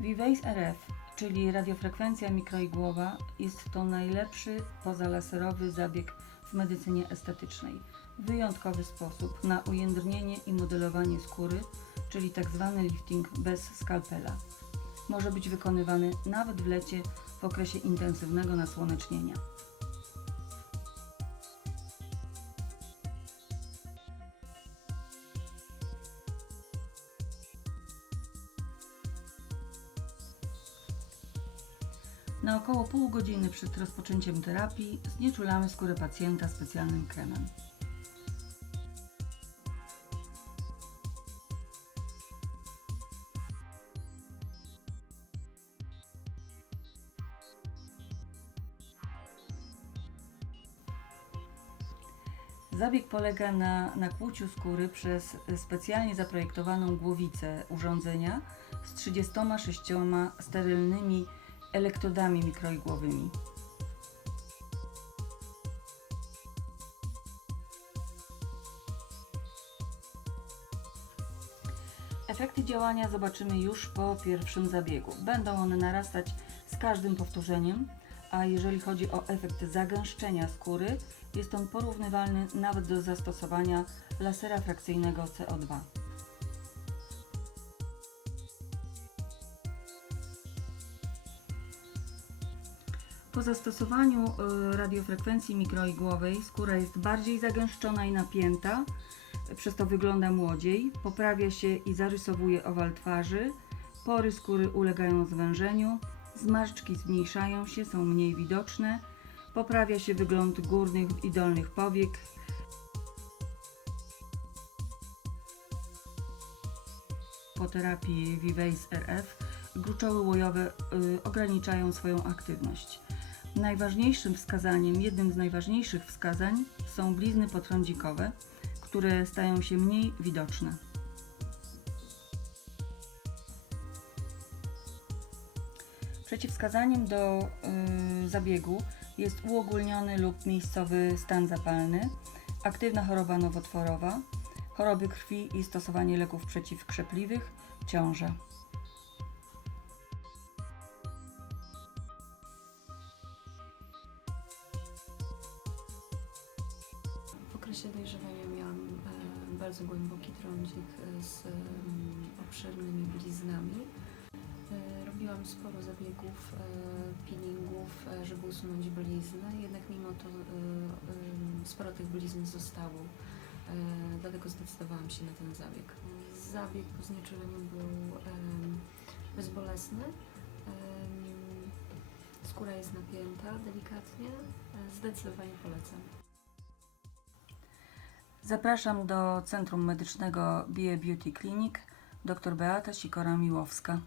Vivace RF, czyli radiofrekwencja mikroigłowa, jest to najlepszy pozalaserowy zabieg w medycynie estetycznej. Wyjątkowy sposób na ujędrnienie i modelowanie skóry, czyli tzw. lifting bez skalpela. Może być wykonywany nawet w lecie w okresie intensywnego nasłonecznienia. Na około pół godziny przed rozpoczęciem terapii znieczulamy skórę pacjenta specjalnym kremem. Zabieg polega na nakłuciu skóry przez specjalnie zaprojektowaną głowicę urządzenia z 36 sterylnymi elektrodami mikroigłowymi. Efekty działania zobaczymy już po pierwszym zabiegu. Będą one narastać z każdym powtórzeniem, a jeżeli chodzi o efekt zagęszczenia skóry, jest on porównywalny nawet do zastosowania lasera frakcyjnego CO2. Po zastosowaniu y, radiofrekwencji mikroigłowej skóra jest bardziej zagęszczona i napięta, przez to wygląda młodziej, poprawia się i zarysowuje owal twarzy, pory skóry ulegają zwężeniu, zmarszczki zmniejszają się, są mniej widoczne, poprawia się wygląd górnych i dolnych powiek, po terapii Vivace RF gruczoły łojowe y, ograniczają swoją aktywność. Najważniejszym wskazaniem, jednym z najważniejszych wskazań są blizny potrądzikowe, które stają się mniej widoczne. Przeciwwskazaniem do y, zabiegu jest uogólniony lub miejscowy stan zapalny, aktywna choroba nowotworowa, choroby krwi i stosowanie leków przeciwkrzepliwych, ciąża. Okresie dojrzewania miałam e, bardzo głęboki trądzik e, z em, obszernymi bliznami. E, robiłam sporo zabiegów, peelingów, żeby usunąć blizny, jednak mimo to sporo tych blizn zostało. Dlatego zdecydowałam się na ten zabieg. Zabieg po znieczuleniu był bezbolesny. Skóra jest napięta delikatnie. Zdecydowanie polecam. Zapraszam do Centrum Medycznego BIE Beauty Clinic dr Beata Sikora-Miłowska.